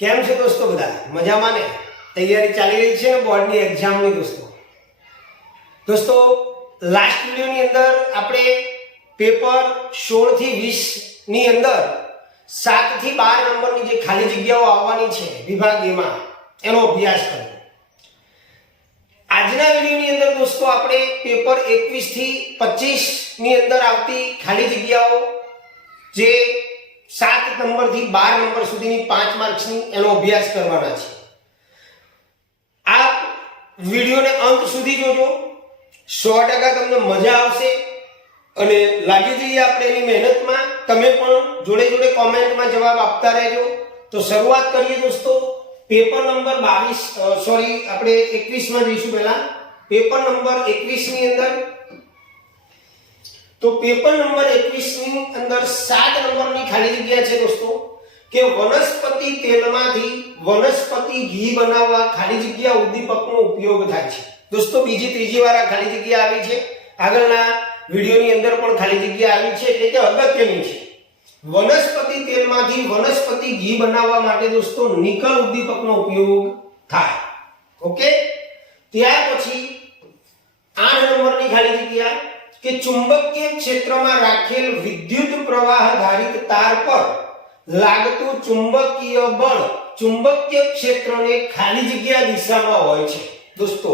કેમ છે દોસ્તો? બધા મજામાં ને? તૈયારી ચાલી રહી છે ને બોર્ડની એક્ઝામની દોસ્તો લાસ્ટ વિડિયોની અંદર આપણે પેપર 16 થી 20 ની અંદર 7 થી 12 નંબરની જે ખાલી જગ્યાઓ આવવાની છે વિભાગ A માં એનો અભ્યાસ કર્યો. આજના વિડિયોની અંદર દોસ્તો આપણે પેપર 21 થી 25 ની અંદર આવતી ખાલી જગ્યાઓ જે 7 નંબર થી 12 નંબર સુધીની 5 માર્ક્સની એનો અભ્યાસ કરવાના છે. આપ વિડિયોને અંત સુધી જોજો, 100% તમને મજા આવશે અને લાગી જઈએ આપણે એની મહેનતમાં. તમે પણ જોડે જોડે કોમેન્ટમાં જવાબ આપતા રહેજો. તો શરૂઆત કરીએ દોસ્તો. પેપર નંબર 22 આપણે 21 માં જઈશું. પહેલા પેપર નંબર 21 ની અંદર તો પેપર નંબર 21 ની અંદર 7 નંબરની ખાલી જગ્યા છે દોસ્તો કે વનસ્પતિ તેલમાંથી વનસ્પતિ ઘી બનાવવા ખાલી જગ્યા ઉદ્દીપકનો ઉપયોગ થાય છે. દોસ્તો બીજી ત્રીજી વાર આ ખાલી જગ્યા આવી છે. આગળના વિડિયોની અંદર પણ ખાલી જગ્યા આવી છે એટલે કે અગત્યની છે. વનસ્પતિ તેલમાંથી વનસ્પતિ ઘી બનાવવા માટે દોસ્તો નિકલ ઉદ્દીપકનો ઉપયોગ થાય. ઓકે, ત્યાર પછી 8 નંબરની ખાલી જગ્યા કે ચુંબકીય ક્ષેત્રમાં રાખેલ વિદ્યુત પ્રવાહ ધારિત તાર પર લાગતું ચુંબકીય બળ ચુંબકીય ક્ષેત્રને ખાલી જગ્યા દિશામાં હોય છે. દોસ્તો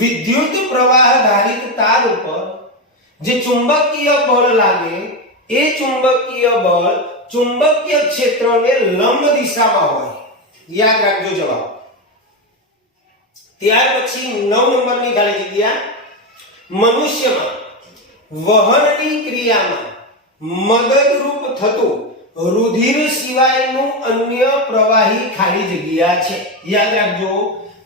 વિદ્યુત પ્રવાહ ધારિત તાર ઉપર જે ચુંબકીય બળ લાગે એ ચુંબકીય બળ ચુંબકીય ક્ષેત્રને લંબ દિશામાં હોય. યાદ રાખજો જવાબ. ત્યાર પછી 9 નંબરની ખાલી જગ્યા મનુષ્યમાં વહનની ક્રિયામાં મદદરૂપ થતું રુધિર સિવાયનું અન્ય પ્રવાહી ખાલી જગ્યા છે. યાદ રાખજો,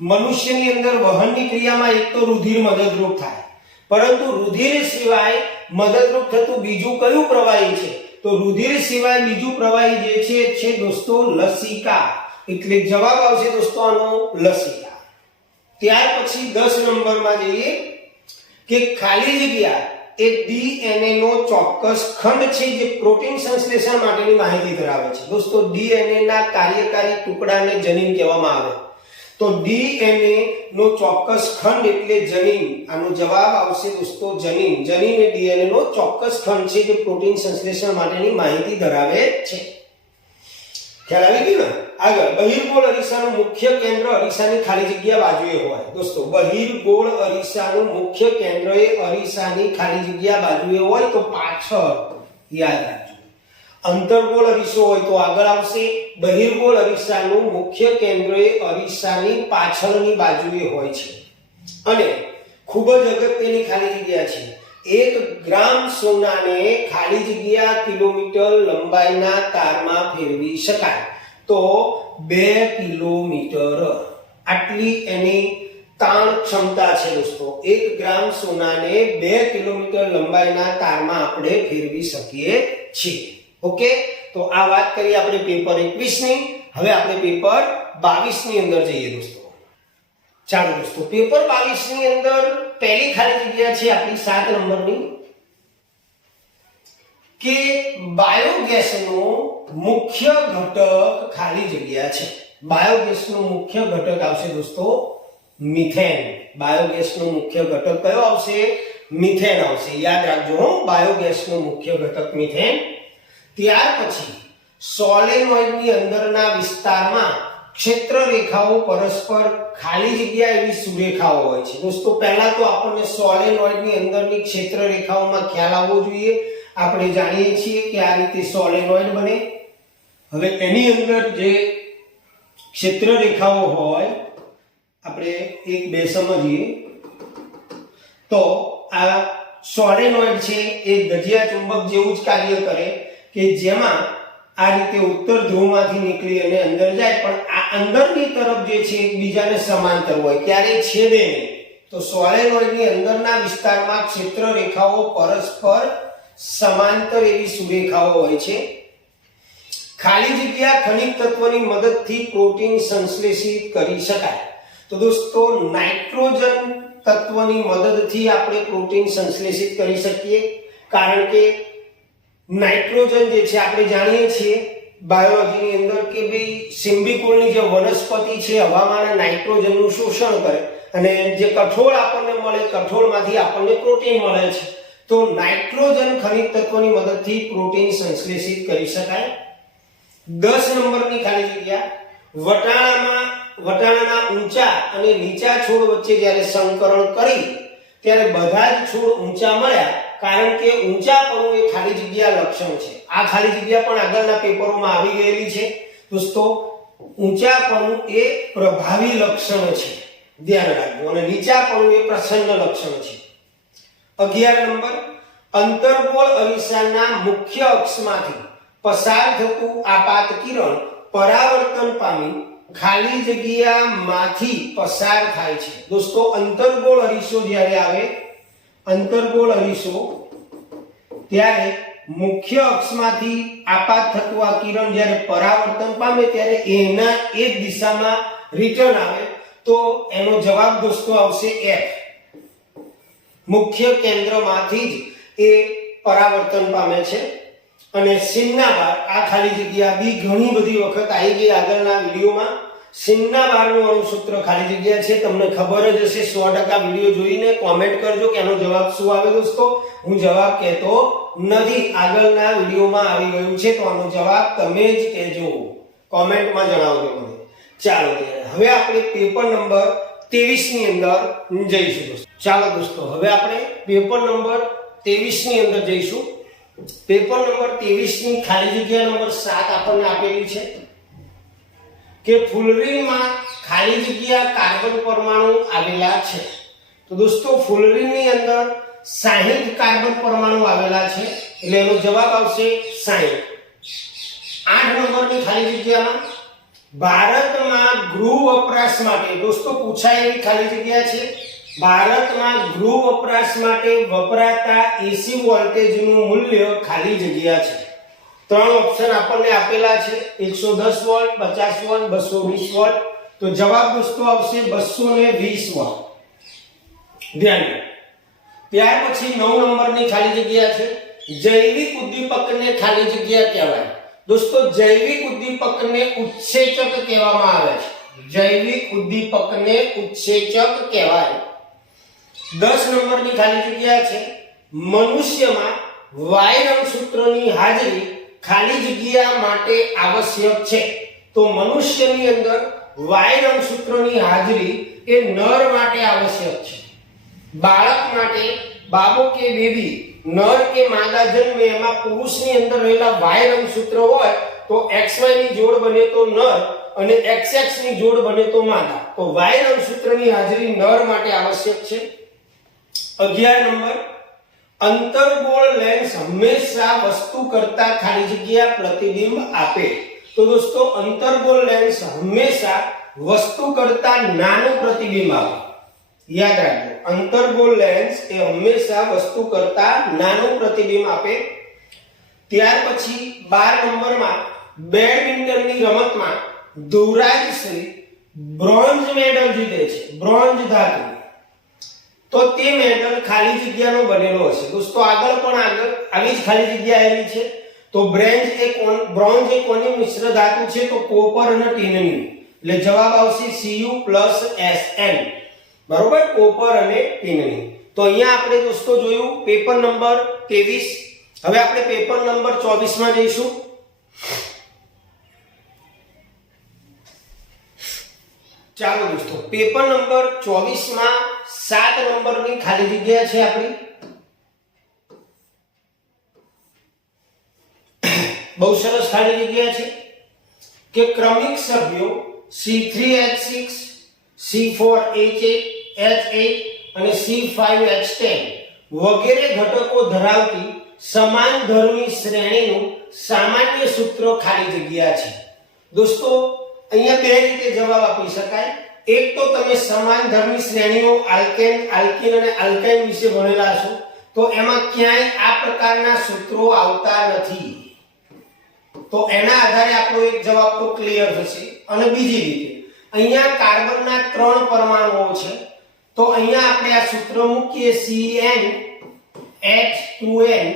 મનુષ્યની અંદર વહનની ક્રિયામાં એક તો રુધિર મદદરૂપ થાય, પરંતુ રુધિર સિવાય મદદરૂપ થતું બીજું કયું પ્રવાહી છે? તો રુધિર સિવાય બીજું પ્રવાહી જે છે દોસ્તો લસિકા. એટલે જવાબ આવશે દોસ્તો આનો લસિકા. ત્યાર પછી 10 નંબરમાં જઈએ કે ખાલી જગ્યા એ ડીએનએ નો ચોક્કસ ખંડ છે જે પ્રોટીન સંશ્લેષણ માટેની માહિતી ધરાવે છે. દોસ્તો ડીએનએ ના કાર્યકારી ટુકડાને જનીન કહેવામાં આવે. તો ડીએનએ નો ચોક્કસ ખંડ એટલે જનીન. આનો જવાબ આવશે દોસ્તો જનીન. જનીન એ ડીએનએ નો ચોક્કસ ખંડ છે જે પ્રોટીન સંશ્લેષણ માટેની માહિતી ધરાવે છે. ખ્યાલ આવી ગયો ને? આગળ બહિર્ગોળ અરીસાનું મુખ્ય કેન્દ્ર અરીસાની ખાલી જગ્યા બાજુએ હોય. દોસ્તો બહિર્ગોળ અરીસાનું મુખ્ય કેન્દ્ર એ અરીસાની ખાલી જગ્યા બાજુએ હોય તો પાછળ. યાદ રાખજો. અંતર્ગોળ અરીસો હોય તો આગળ આવશે. બહિર્ગોળ અરીસાનું મુખ્ય કેન્દ્ર એ અરીસાની પાછળની બાજુએ હોય છે. અને ખૂબ જ અગત્યની ખાલી જગ્યા છે. 1 ગ્રામ સોનાને ખાલી જગ્યા કિલોમીટર લંબાઈના તારમાં ફેરવી શકાય તો 2 કિલોમીટર આટલી એની તાણ ક્ષમતા છે દોસ્તો. 1 ગ્રામ સોનાને 2 કિલોમીટર લંબાઈના તારમાં આપણે ફેરવી શકીએ છીએ. ઓકે, તો આ વાત કરી આપણે પેપર 21 ની. હવે આપણે પેપર 22 ની અંદર જઈએ દોસ્તો. ચાલો દોસ્તો, પેપર 22 ની અંદર પહેલી ખાલી જગ્યા છે આપણી 7 નંબરની કે બાયોગેસનો મુખ્ય ઘટક ખાલી જગ્યા છે. બાયોગેસનો મુખ્ય ઘટક આવશે દોસ્તો મિથેન. બાયોગેસનો મુખ્ય ઘટક કયો આવશે? મિથેન આવશે. યાદ રાખજો હો, બાયોગેસનો મુખ્ય ઘટક મિથેન. ત્યાર પછી સોલેનોઇડની અંદરના વિસ્તારમાં ક્ષેત્ર રેખાઓ પરસ્પર ખાલી જગ્યા એવી સુરેખાઓ હોય છે. દોસ્તો પહેલા તો આપણને સોલેનોઇડની અંદરની ક્ષેત્ર રેખાઓમાં ખ્યાલ આવવો જોઈએ. આપણે જાણીએ છીએ કે આ રીતે સોલેનોઇડ બને. હવે એની અંદર જે ક્ષેત્ર રેખાઓ હોય આપણે એક બે સમજીએ. તો આ સોલેનોઇડ છે એ ગજિયા ચુંબક જેવું જ કાર્ય કરે કે જેમાં આ રીતે ઉત્તર ધ્રુવમાંથી નીકળી અને અંદર જાય, પણ આ અંદરની તરફ જે છે એકબીજાને સમાંતર હોય, ક્યારેય છેદે નહીં. તો સોલેનોઇડની અંદરના વિસ્તારમાં ક્ષેત્ર રેખાઓ પરસ્પર સમાંતર એવી સુરેખાઓ હોય છે. ખાલી જગ્યા ખનિજ તત્વની મદદથી પ્રોટીન સંશ્લેષિત કરી શકાય. તો દોસ્તો નાઇટ્રોજન તત્વની મદદથી આપણે પ્રોટીન સંશ્લેષિત કરી શકીએ, કારણ કે નાઇટ્રોજન જે છે આપણે જાણીએ છીએ બાયોલોજીની અંદર કે ભાઈ સિમ્બિકુળની જે વનસ્પતિ છે હવામાંના નાઇટ્રોજનનું શોષણ કરે અને જે કઠોળ આપણને મળે, કઠોળમાંથી આપણને પ્રોટીન મળે છે. તો નાઇટ્રોજન ખનિજ તત્વની મદદથી પ્રોટીન સંશ્લેષિત કરી શકાય. 10 નંબરની ખાલી જગ્યા, વટાણાના ઊંચા અને નીચા છોડ વચ્ચે જ્યારે સંકરણ કરી ત્યારે બધા જ છોડ ઊંચા મળ્યા, કારણ કે ઊંચાપણું એ ખાલી જગ્યા લક્ષણ છે. આ ખાલી જગ્યા પણ આગળના પેપરોમાં આવી ગયેલી છે દોસ્તો. ઊંચાપણું એ પ્રભાવી લક્ષણ છે, ધ્યાન રાખજો, અને નીચાપણું એ પ્રસન્ન લક્ષણ છે. 11 નંબર, અંતર્ગોળ અરીસાના મુખ્ય અક્ષમાંથી પસાર થતું આપાત કિરણ પરાવર્તન પામી ખાલી જગ્યામાંથી પસાર થાય છે. દોસ્તો અંતર્ગોળ અરીસો જ્યારે આવે, અંતર્ગોળ અરીસો, ત્યારે મુખ્ય અક્ષમાંથી આપાત થતું આ કિરણ જ્યારે પરાવર્તન પામે ત્યારે એના એ જ દિશામાં રિટર્ન આવે. તો એનો જવાબ દોસ્તો આવશે F. મુખ્ય કેન્દ્રમાંથી જ એ પરાવર્તન પામે છે. અને સિન્નાબાર, આ ખાલી જગ્યા બી ઘણી બધી વખત આવી ગઈ આગળના વિડીયોમાં. સિન્નાબારનું અણુસૂત્ર ખાલી જગ્યા છે, તમને ખબર જ હશે. 100% વિડીયો જોઈને કોમેન્ટ કરજો કે એનો જવાબ શું આવે દોસ્તો. હું જવાબ કહેતો નથી, આગળના વિડીયોમાં આવી ગયું છે, તો આનો જવાબ તમે જ કહેજો, કોમેન્ટમાં જણાવજો મને. ચાલો હવે આપણે પેપર નંબર 23 ની અંદર જઈશું દોસ્તો. ચાલો દોસ્તો હવે આપણે પેપર નંબર 23 ની અંદર જઈશું. પેપર નંબર 23 ની ખાલી જગ્યા નંબર 7 આપણને આપેલી છે કે ફુલરીમાં ખાલી જગ્યા કાર્બન પરમાણુ આવેલા છે. તો દોસ્તો ફુલરીની અંદર 60 કાર્બન પરમાણુ આવેલા છે, એટલે એનો જવાબ આવશે 60. 8 નંબરની ખાલી જગ્યામાં ભારતમાં ગૃહ વપરાશ માટે, દોસ્તો પૂછાય એવી ખાલી જગ્યા છે, ભારતમાં ગૃહ વપરાશ માટે વપરાતા AC વોલ્ટેજનું મૂલ્ય ખાલી જગ્યા છે. 3 ઓપ્શન આપણને આપેલા છે, 110 વોલ્ટ, 50 વોલ્ટ, 220 વોલ્ટ. તો જવાબ દોસ્તો આવશે 220 વોલ્ટ. ધ્યાન રાખો. ત્યાર પછી 9 નંબરની ખાલી જગ્યા છે, જૈવિક ઉદ્દીપકને ખાલી જગ્યા કહેવાય. દોસ્તો જૈવિક ઉદ્દીપકને ઉત્સેચક કહેવામાં આવે છે. જૈવિક ઉદ્દીપકને ઉત્સેચક કહેવાય. 10 નંબરની ખાલી જગ્યા છે, મનુષ્યમાં Y રંગસૂત્રની હાજરી ખાલી જગ્યા માટે આવશ્યક છે. તો મનુષ્યની અંદર Y રંગસૂત્રની હાજરી એ નર માટે આવશ્યક છે. બાળક માટે, બાબો કે બેબી, નર કે માદા જન્મે એમાં પુરુષની અંદર રહેલા Y રંગસૂત્ર હોય તો XY ની જોડ બને તો નર અને XX ની જોડ બને તો માદા. તો Y રંગસૂત્રની હાજરી નર માટે આવશ્યક છે. 11 નંબર, અંતર્ગોળ લેન્સ હંમેશા વસ્તુ કરતા ખાલી જગ્યા પ્રતિબિંબ આપે. તો દોસ્તો અંતર્ગોળ લેન્સ હંમેશા વસ્તુ કરતા નાનું પ્રતિબિંબ આપે. યાદ રાખજો, અંતર્ગોળ લેન્સ એ હંમેશા વસ્તુ કરતા નાનું પ્રતિબિંબ આપે. ત્યાર પછી 12 નંબરમાં બેડમિન્ટનની રમતમાં ધુવરાજશ્રી બ્રોન્ઝ મેડલ જીતે છે, બ્રોન્ઝ ધાતુ. તો તે મેડલ ખાલી જગ્યાનો બનેલો હશે. દોસ્તો આગળ આવી જ ખાલી જગ્યા આવેલી છે. તો બ્રોન્ઝ એ કોની મિશ્ર ધાતુ છે? તો કોપર અને ટીનની. એટલે જવાબ આવશે Cu+Sn. બરોબર, કોપર અને ટીનની. તો અહીંયા આપણે દોસ્તો જોયું પેપર નંબર 23. હવે આપણે પેપર નંબર 24 માં જઈશું. ચાલો દોસ્તો પેપર નંબર 24 માં 7 નંબરની ખાલી જગ્યા છે આપણી. બહુ સરસ ખાલી જગ્યા છે કે ક્રમિક સભ્યો C3H6, C4H8 અને C5H10 વગેરે ઘટકો ધરાવતી સમાનધર્મી શ્રેણીનું સામાન્ય સૂત્ર ખાલી જગ્યા છે. દોસ્તો અહીંયા બે રીતે જવાબ આપી શકાય. એક તો તમે સમાનધર્મી શ્રેણીઓ આલ્કેન, આલ્કીન અને આલ્કાઇન વિશે ભણેલા છો, તો એમાં ક્યાંય આ પ્રકારના સૂત્રો આવતા નથી. તો એના આધારે આપણો એક જવાબ તો ક્લિયર થશે. અને બીજી રીતે અહીંયા કાર્બનના 3 પરમાણુઓ છે, તો અહીંયા આપણે આ સૂત્ર મૂકીએ CnH2n.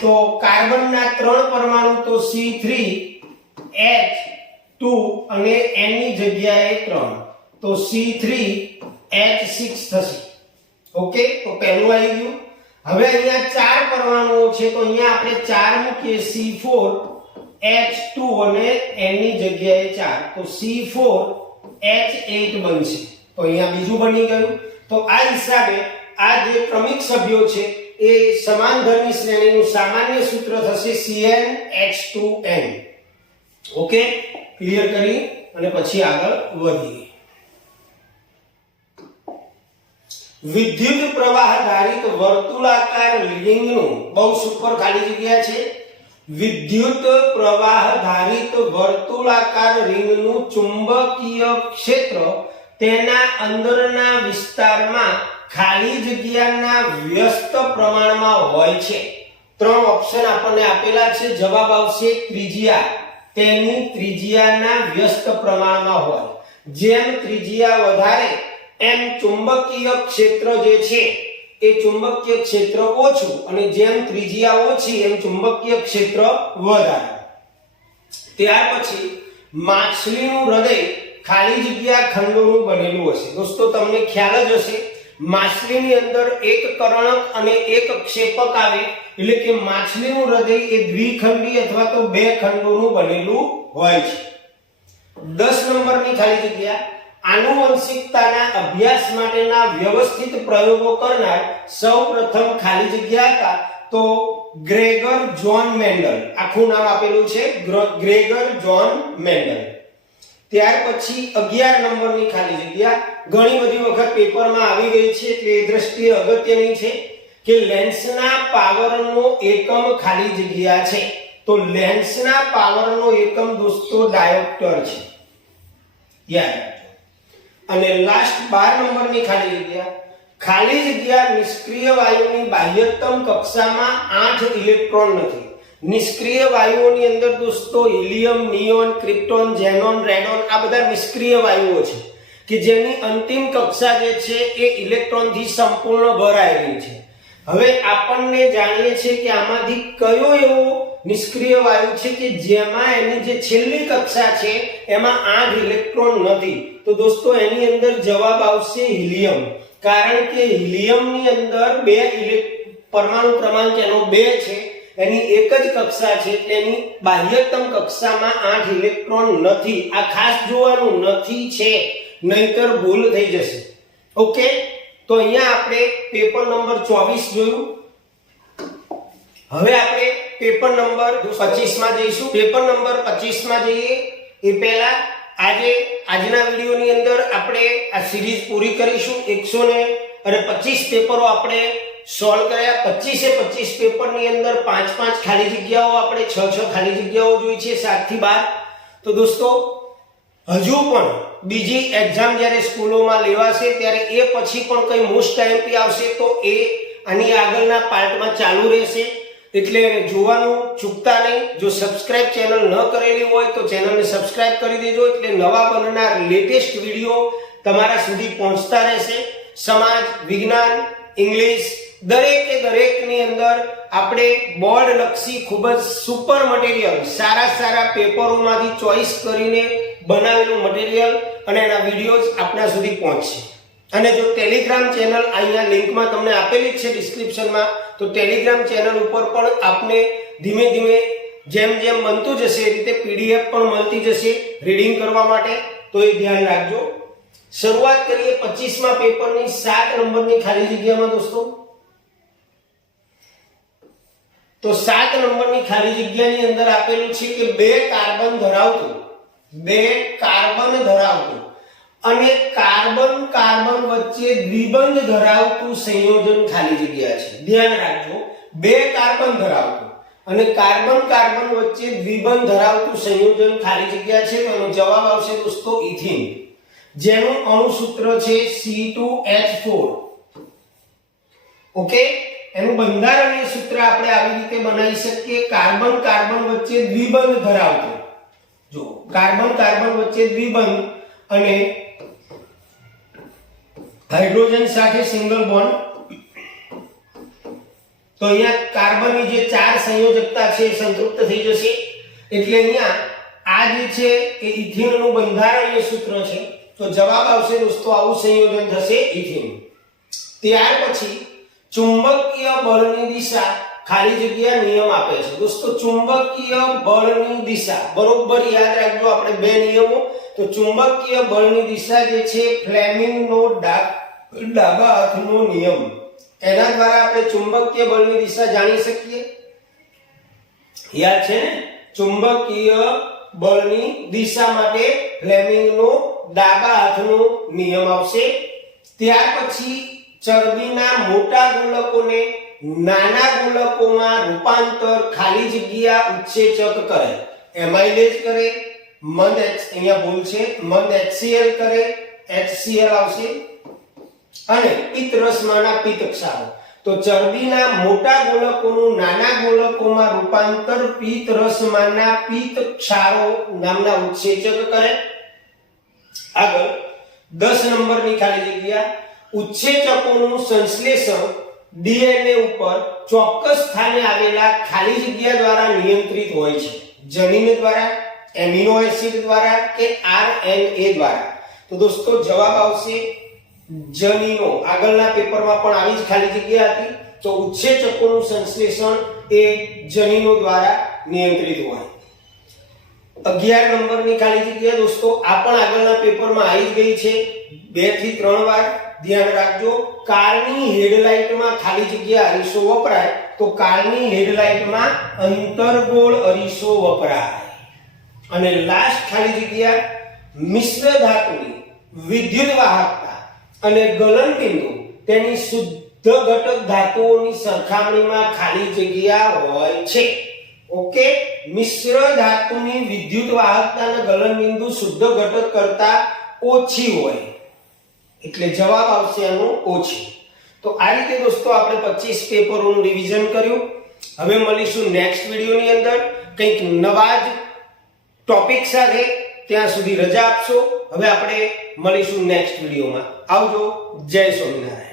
તો કાર્બનના 3 પરમાણુ તો C3H 2 અને N ની જગ્યાએ 3 તો C3H6 થશે. ઓકે, તો પહેલું આવી ગયું. હવે અહીંયા ચાર પરમાણુઓ છે તો અહીંયા આપણે 4 મૂકીએ C4H2 અને N ની જગ્યાએ 4 તો C4H8 બનશે. તો અહીંયા બીજું બની ગયું. તો આ હિસાબે આ જે ક્રમિક સભ્યો છે એ સમાન ધર્મી શ્રેણીનું સામાન્ય સૂત્ર થશે CnH2n. ઓકે, ક્લિયર કરી અને પછી આગળ વધીએ. વિદ્યુત પ્રવાહ ધારિત વર્તુળાકાર રિંગનું બહુ સુપર ખાલી જગ્યા છે. વિદ્યુત પ્રવાહ ધારિત વર્તુળાકાર રિંગનું ચુંબકીય ક્ષેત્ર તેના અંદરના વિસ્તારમાં ખાલી જગ્યાના વ્યસ્ત પ્રમાણમાં હોય છે. ત્રણ ઓપ્શન આપણને આપેલા છે. જવાબ આવશે ત્રિજ્યા. તેની ત્રિજ્યાના વ્યસ્ત પ્રમાણમાં હોય. જેમ ત્રિજ્યા વધારે એમ ચુંબકીય ક્ષેત્ર જે છે એ ચુંબકીય ક્ષેત્ર ઓછું અને જેમ ત્રિજ્યા ઓછી એમ ચુંબકીય ક્ષેત્ર વધારે. ત્યાર પછી માછલીનું હૃદય ખાલી જગ્યા ખંડોનું બનેલું હશે. દોસ્તો તમને ખ્યાલ જ હશે માછલીની અંદર એક કર્ણક અને એક ક્ષેપક આવે એટલે કે માછલીનું હૃદય એ દ્વિખંડી અથવા તો બે ખંડોનું બનેલું હોય છે. 10 નંબરની ખાલી જગ્યા આનુવંશિકતાના અભ્યાસ માટેના વ્યવસ્થિત પ્રયોગો કરનાર સૌપ્રથમ ખાલી જગ્યા હતા તો ગ્રેગર જ્હોન મેન્ડલ. આખું નામ આપેલું છે ગ્રેગર જ્હોન મેન્ડલ. ત્યાર પછી 11 નંબરની ખાલી જગ્યા ઘણી બધી વખત પેપરમાં આવી ગઈ છે એટલે એ દ્રષ્ટિએ અગત્યની છે કે લેન્સના પાવરનો એકમ ખાલી જગ્યા છે. તો લેન્સના પાવરનો એકમ દોસ્તો ડાયોપ્ટર છે, યાદ રાખજો. અને લાસ્ટ 12 નંબરની ખાલી જગ્યા નિષ્ક્રિય વાયુની બાહ્યતમ કક્ષામાં 8 ઇલેક્ટ્રોન નથી. નિષ્ક્રિય વાયુઓની અંદર દોસ્તો helium, neon, krypton, xenon, radon આ બધા નિષ્ક્રિય વાયુઓ છે કે જેની અંતિમ કક્ષા જે છે એ ઇલેક્ટ્રોનથી સંપૂર્ણ ભરાયેલી છે. હવે આપણને જાણીએ છીએ કે આમાંથી કયો એવો નિષ્ક્રિય વાયુ છે કે જેમાં એની જે છેલ્લી કક્ષા છે એમાં 8 ઇલેક્ટ્રોન નથી. તો દોસ્તો એની અંદર જવાબ આવશે હિલિયમ. કારણ કે હિલિયમની અંદર પરમાણુ ક્રમાંક એનો 2 છે, એની એક જ કક્ષા છે, તેની બાહ્યતમ કક્ષામાં 8 ઇલેક્ટ્રોન નથી. આ ખાસ જોવાનું નથી છે, નહીતર ભૂલ થઈ જશે. ઓકે, તો અહીંયા આપણે પેપર નંબર 24 જોયું. હવે આપણે પેપર નંબર 25 માં જઈશું. પેપર નંબર 25 માં જઈએ એ પહેલા આજના વિડિયોની અંદર આપણે આ સિરીઝ પૂરી કરીશું. 125 પેપરો આપણે સોલ્વ કર્યા. 25 પેપરની અંદર 5 ખાલી જગ્યાઓ આપણે 6 ખાલી જગ્યાઓ જોઈ છે 7 થી 12. તો દોસ્તો હજુ પણ બીજી એક્ઝામ જ્યારે સ્કૂલોમાં લેવાશે ત્યારે એ પછી પણ કઈ મોસ્ટ આઈએમપી આવશે તો એ આની આગળના પાર્ટમાં ચાલુ રહેશે. એટલે જોવાનું ચૂકતા નહીં. જો સબસ્ક્રાઇબ ચેનલ ન કરેલી હોય તો ચેનલને સબસ્ક્રાઇબ કરી દેજો એટલે નવા બનનાર લેટેસ્ટ વિડિયો તમારા સુધી પહોંચતા રહેશે. સમાજ, વિજ્ઞાન, ઇંગ્લિશ દરેકની અંદર આપણે બોર્ડ લક્ષી ખૂબ જ સુપર મટીરીયલ સારા પેપરોમાંથી ચોઈસ કરીને બનાવેલું મટીરીયલ અને એના વિડિયોઝ આપના સુધી પહોંચશે. અને જો ટેલિગ્રામ ચેનલ અહીંયા લિંકમાં તમને આપેલી છે ડિસ્ક્રિપ્શનમાં, તો ટેલિગ્રામ ચેનલ ઉપર પણ આપને ધીમે ધીમે જેમ બનતું જશે એ રીતે પીડીએફ પણ મળતી જશે રીડિંગ કરવા માટે. તો એ ધ્યાન રાખજો. શરૂઆત કરીએ 25મા પેપરની 7 નંબરની ખાલી જગ્યામાં દોસ્તો. તો 7 નંબરની ખાલી જગ્યાની અંદર આપેલું છે કે 2 કાર્બન ધરાવતું અને કાર્બન વચ્ચે દ્વિબંધ ધરાવતું સંયોજન ખાલી જગ્યા છે. ધ્યાન રાખજો, 2 કાર્બન ધરાવતું અને કાર્બન વચ્ચે દ્વિબંધ ધરાવતું સંયોજન ખાલી જગ્યા છે. તો એનો જવાબ આવશે દોસ્તો ઇથિન, જેનું અણુ સૂત્ર છે C2H4. ઓકે, એનું બંધારણીય સૂત્ર આપણે આવી રીતે બનાવી શકીએ. કાર્બન વચ્ચે દ્વિબંધ ધરાવતું, જો કાર્બન વચ્ચે દ્વિબંધ અને હાઇડ્રોજન સાથે સિંગલ બોન્ડ. તો અહીંયા કાર્બનની જે 4 સંયોજકતા છે એ સંતૃપ્ત થઈ જશે. એટલે અહીંયા આ જે છે એ ઇથિનનું બંધારણીય સૂત્ર છે. તો જવાબ આવશે દોસ્તો આવું સંયોજન થશે ઇથિન. ત્યાર પછી ચુંબકીય બળની દિશા ખાલી જગ્યા નિયમ આપે છે. દોસ્તો ચુંબકીય બળની દિશા બરોબર યાદ રાખજો આપણે બે નિયમો. તો ચુંબકીય બળની દિશા જે છે ફ્લેમિંગનો ડાબા હાથનો નિયમ, એના દ્વારા આપણે ચુંબકીય બળની દિશા જાણી શકીએ. યાદ છે ને? ચુંબકીય બળની દિશા માટે ફ્લેમિંગનો ડાબા હાથનો નિયમ આવશે. ત્યાર પછી ચરબીના મોટા ગોલકોને નાના ગોલકોમાં રૂપાંતર ખાલી જગ્યા ઉત્સેચક કરે. એમાઇલેજ કરે, મંદ અહીંયા ભૂલ છે, મંદ HCl કરે, HCl આવશે, અને પિત્તરસમાંના પિત્ત ક્ષારો. તો ચરબીના મોટા ગોલકોનું નાના ગોલકોમાં રૂપાંતર પિત્તરસમાંના પિત્ત ક્ષારો નામના ઉત્સેચક કરે. આગળ 10 નંબરની ખાલી જગ્યા ઉત્સેચકોનું સંશ્લેષણ DNA ઉપર ચોક્કસ સ્થાને આવેલા ખાલી જગ્યા દ્વારા નિયંત્રિત હોય છે. જનીન દ્વારા, એમિનો એસિડ દ્વારા કે RNA દ્વારા. તો દોસ્તો જવાબ આવશે જનીનો. આગળના પેપરમાં પણ આવી જ ખાલી જગ્યા હતી. તો ઉત્સેચકોનું સંશ્લેષણ એ જનીનો દ્વારા નિયંત્રિત હોય. 11 નંબરની ખાલી જગ્યા દોસ્તો આ પણ આગળના પેપરમાં આવી જ ગઈ છે 2 થી 3 વાર. ધ્યાન રાખજો, કારની હેડલાઇટમાં ખાલી જગ્યા અરીસો વપરાય તો કારની હેડલાઇટમાં અંતર્ગોળ અરીસો વપરાય. અને લાસ્ટ ખાલી જગ્યા મિશ્ર ધાતુની વિદ્યુત વાહકતા અને ગલન બિંદુ તેની શુદ્ધ ઘટક ધાતુઓની સરખામણીમાં ખાલી જગ્યા હોય છે. ઓકે, મિશ્ર ધાતુની વિદ્યુત વાહકતા અને ગલન બિંદુ શુદ્ધ ઘટક કરતા ઓછી હોય, એટલે જવાબ આવશે આનો ઓછી. તો આ રીતે દોસ્તો આપણે 25 પેપરોનું રિવિઝન કર્યું. હવે મળીશું નેક્સ્ટ વિડિયોની અંદર કંઈક નવા જ ટોપિક સાથે. ત્યાં સુધી રજા આપશો. હવે આપણે મળીશું નેક્સ્ટ વિડિયોમાં. આવજો. જય સ્વામિનારાયણ.